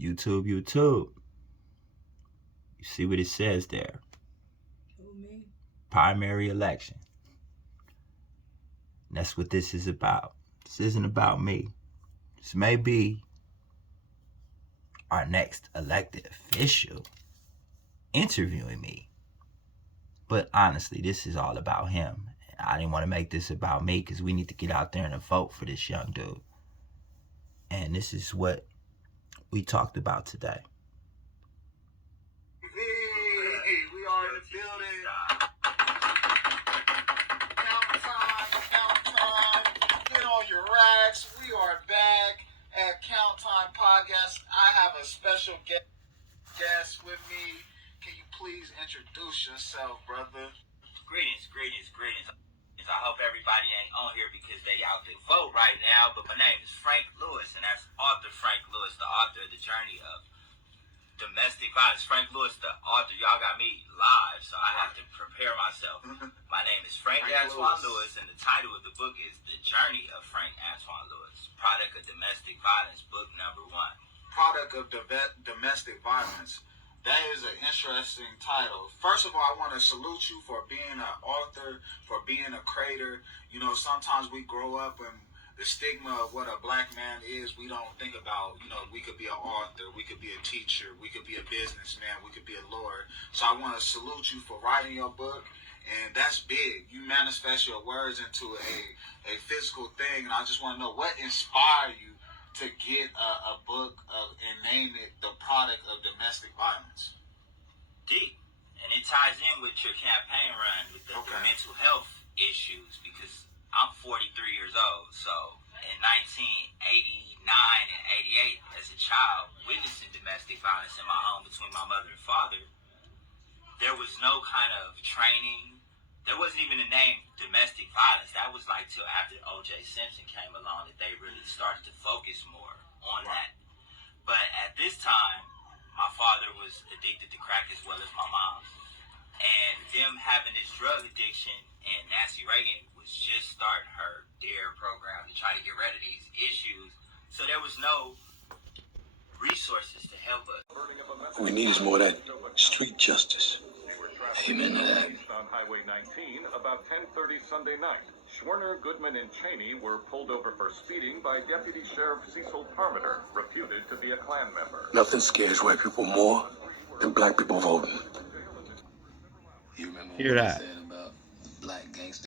YouTube, YouTube. You see what it says there? Who, me? Primary election. And that's what this is about. This isn't about me. This may be our next elected official interviewing me. But honestly, this is all about him. I didn't want to make this about me because we need to get out there and vote for this young dude. And this is what we talked about today. Hey, we are in the building. Count time. Get on your racks. We are back at Count Time Podcast. I have a special guest with me. Can you please introduce yourself, brother? Greetings. I hope everybody ain't on here because they out to vote right now, but my name is Frank Lewis, and that's author Frank Lewis, the author of The Journey of Domestic Violence. Frank Lewis, the author. Y'all got me live, so I have to prepare myself. My name is Frank Antoine Lewis, and the title of the book is The Journey of Frank Antoine Lewis, Product of Domestic Violence, book number 1. Product of Domestic Violence. That is an interesting title. First of all, I want to salute you for being an author, for being a creator. You know, sometimes we grow up and the stigma of what a black man is, we don't think about, we could be an author, we could be a teacher, we could be a businessman, we could be a lawyer. So I want to salute you for writing your book, and that's big. You manifest your words into a physical thing, and I just want to know what inspired you to get a book and name it The Product of Domestic Violence. Deep. And it ties in with your campaign run with the mental health issues, because I'm 43 years old. So in 1989 and 88, as a child, witnessing domestic violence in my home between my mother and father, there was no kind of training. There wasn't even a name domestic violence. That was like till after O.J. Simpson came along that they really started to focus more on that. But at this time, my father was addicted to crack as well as my mom. And them having this drug addiction, and Nancy Reagan was just starting her DARE program to try to get rid of these issues. So there was no resources to help us. What we need is more of that street justice. Amen to that. On Highway 19, about 10:30 Sunday night, Schwerner, Goodman, and Cheney were pulled over for speeding by Deputy Sheriff Cecil Parmenter, reputed to be a Klan member. Nothing scares white people more than black people voting. You remember Hear what that? I said about the black gangster?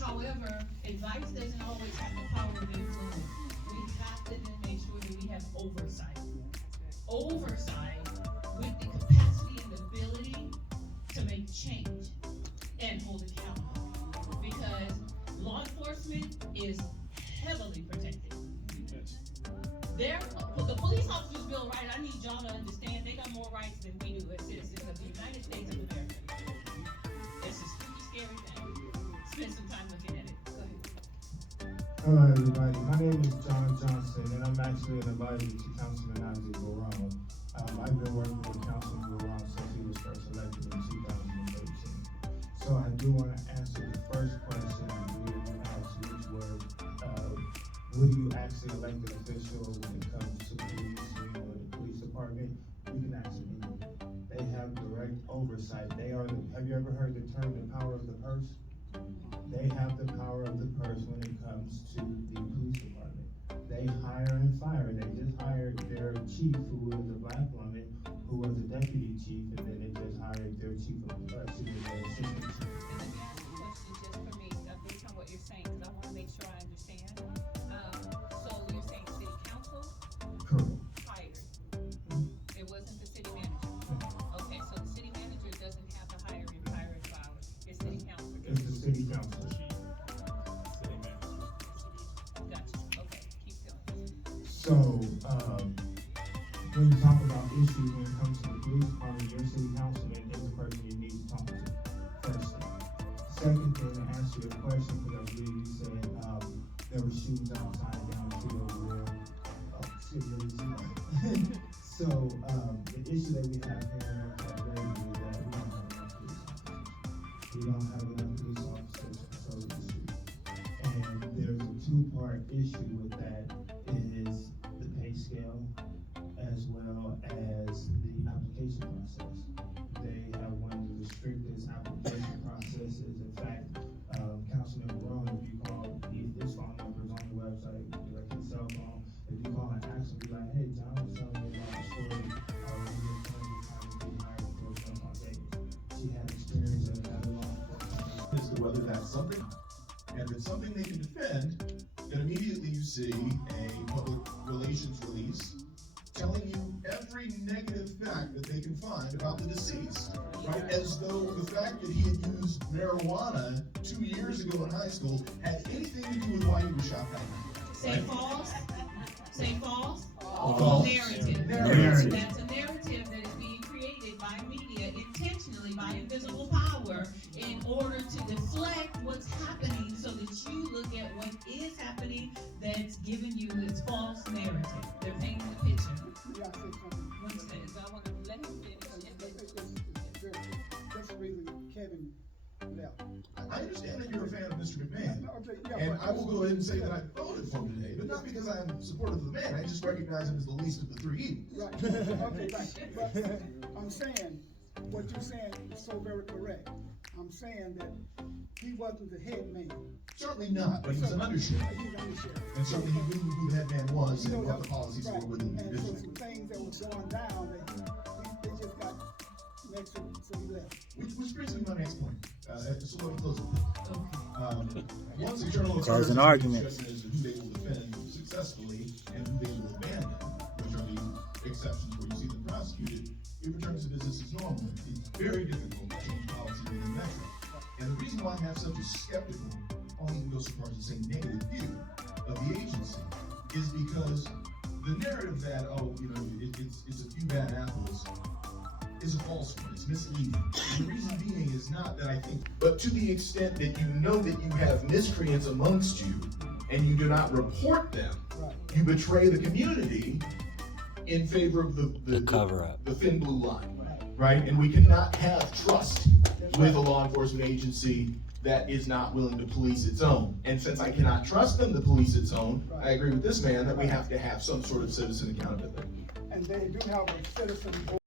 However, advice doesn't always have the power of influence. We have to then make sure that we have oversight. Oversight with the capacity and ability to make change and hold accountable. Because law enforcement is heavily protected. The police officers' bill of rights, I need y'all to understand, they got more rights than we do as citizens of the United States of America. It's a spooky, scary thing. Spend some time looking at it. Go ahead. Hello everybody, my name is John Johnson and I'm actually an advisor to Councilman Isaac Brown. I've been working with Councilman Brown since he was first elected in 2013. So I do want to answer the first question I believe you asked, which was What do you ask the elected official when it comes to policing or the police department? You can ask them anything. They have direct oversight. Have you ever heard the term the power of the purse? They have the power of the purse when it comes to the police department. They hire and fire. They just hired their chief, who was a black woman, who was a deputy chief, and then they just hired their chief of, their assistant chief. And let me ask you a question just for me, based on what you're saying, because I want to make sure I understand. So you're saying city council Correct. hired? It wasn't the city manager? Okay, so the city manager doesn't have the hiring power, it's city council? It's the city council. Gotcha, okay, keep going. So, when you talk about issues when it comes to the police department, your city councilman is the person you need to talk to, first thing. Second thing, to answer your question, because I believe you said, there were shootings outside downfield where, city of Louisiana. So, the issue that we have here in our community is that we don't have enough police officers to patrol the street. And there's a two-part issue with that, is the pay scale as well as the application process. They have one of the strictest application processes. In fact, Councilman Barone, if you call, this phone number is on the website, like his cell phone. If you call and ask him, be like, hey, John was telling me about the story, when your friend was trying to be hired for Grandma Davis. She had experience in another law enforcement. As to whether that's something, and if it's something they can defend, then immediately you see a public relations release telling you every negative fact that they can find about the deceased, right? As though the fact that he had used marijuana 2 years ago in high school had anything to do with why he was shot that night. Say false, say false. False. Narrative. Narrative. That's a narrative that is being created by media intentionally, by invisible power, in order to deflect what's happening so that you look at what is happening that's giving you this false narrative. They're painting the picture. Yeah, I say something. One second, so I want to let him finish. That's the reason Kevin left. I understand that you're a fan of Mr. McMahon, Okay, yeah, and but- I will go ahead and say that I voted for him today, but not because I'm supportive of the man, I just recognize him as the least of the three evils. Right, okay, right, but I'm saying, what you're saying is so very correct. I'm saying that he wasn't the head man. Certainly not, but he was an undersheriff, He was undersheriff. and certainly he knew who the head man was You know, and what the that- policies were right, within the and so district. some things that was going down that they just got next to him, so he left. Which brings me to my next point, so let me close with this. Once the Journal of Cause Affairs an is argument. as to who they will defend successfully and who they will abandon, which are the exceptions where you see them prosecuted, it returns to business as normal. It's very difficult to change policy within Metro. And the reason why I have such a skeptical, I'll even go so far as to say negative view of the agency, is because the narrative that, it's a few bad apples, is a false one. It's misleading. And the reason being is not that I think, but to the extent that you know that you have miscreants amongst you and you do not report them, Right. you betray the community in favor of the cover up. the thin blue line, right? And we cannot have trust with a law enforcement agency that is not willing to police its own. And since I cannot trust them to police its own, I agree with this man that we have to have some sort of citizen accountability. And they do have a citizen board.